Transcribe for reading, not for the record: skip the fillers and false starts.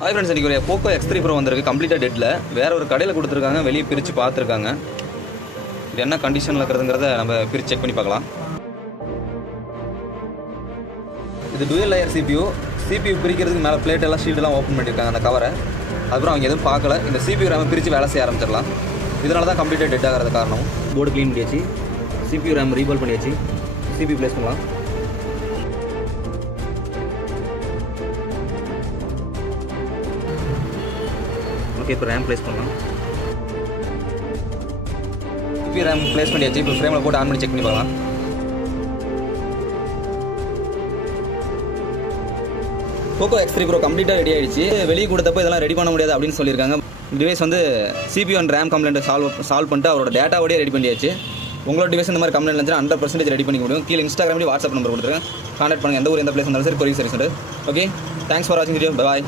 Hi friends, இன்றைக்கி ஒரு Poco X3 Pro வந்திருக்கு. கம்ப்ளீட்டாக டெட்டில் வேறு ஒரு கடையில் கொடுத்துருக்காங்க. வெளியே பிரித்து பார்த்துருக்காங்க. இது என்ன கண்டிஷனில் இருக்கிறதுங்கிறத நம்ம பிரித்து செக் பண்ணி பார்க்கலாம். இது டூயல் லேயர் CPU பிரிக்கிறதுக்கு மேலே பிளேட் எல்லாம் ஷீல்டெல்லாம் ஓப்பன் பண்ணியிருக்காங்க அந்த கவரை. அதுக்கப்புறம் அவங்க எதுவும் பார்க்கல. இந்த CPU ரேமை பிரித்து வேலை செய்ய ஆரம்பிச்சிடலாம். இதனால தான் கம்ப்ளீட்டாக டெட் ஆகிறது காரணம். போர்டு க்ளீன் பண்ணியாச்சு, CPU ரேம் ரீபால் பண்ணியாச்சு, CPU ப்ளேஸ் பண்ணலாம். ஓகே, இப்போ ரேம் ப்ளேஸ் பண்ணலாம். CPU ரேம் ப்ளேஸ் பண்ணியாச்சு. இப்போ ஃப்ரேமில் போட்டு ஆன் பண்ணி செக் பண்ணி பார்க்கலாம். போக்கோ X3 Pro கம்ப்ளீட்டாக ரெடி ஆகிடுச்சு. வெளியே கொடுத்தப்போ இதெல்லாம் ரெடி பண்ண முடியாது அப்படின்னு சொல்லியிருக்காங்க. டிவைஸ் வந்து CPU அண்ட் ரேம் கம்ப்ளைண்ட்டை சால்வ் பண்ணிட்டு அவரோட டேட்டாவோடய ரெடி பண்ணியாச்சு. உங்களோட டிவைஸ் இந்த மாதிரி கம்ப்ளைண்ட் இருந்துச்சுன்னா 100% ரெடி பண்ணிக்க முடியும். கீழே இன்ஸ்டாகிராம்லேயே வாட்ஸ்அப் நம்பர் கொடுத்துருக்கேன். கான்டாக்ட் பண்ணுங்கள். எந்த ஊர் எந்த பிளேஸ் இருந்தாலும் சரி கொரியர் சர்வீஸ் உண்டு. ஓகே, தேங்க்ஸ் ஃபார் வாட்சிங் வீடியோ. பாய்.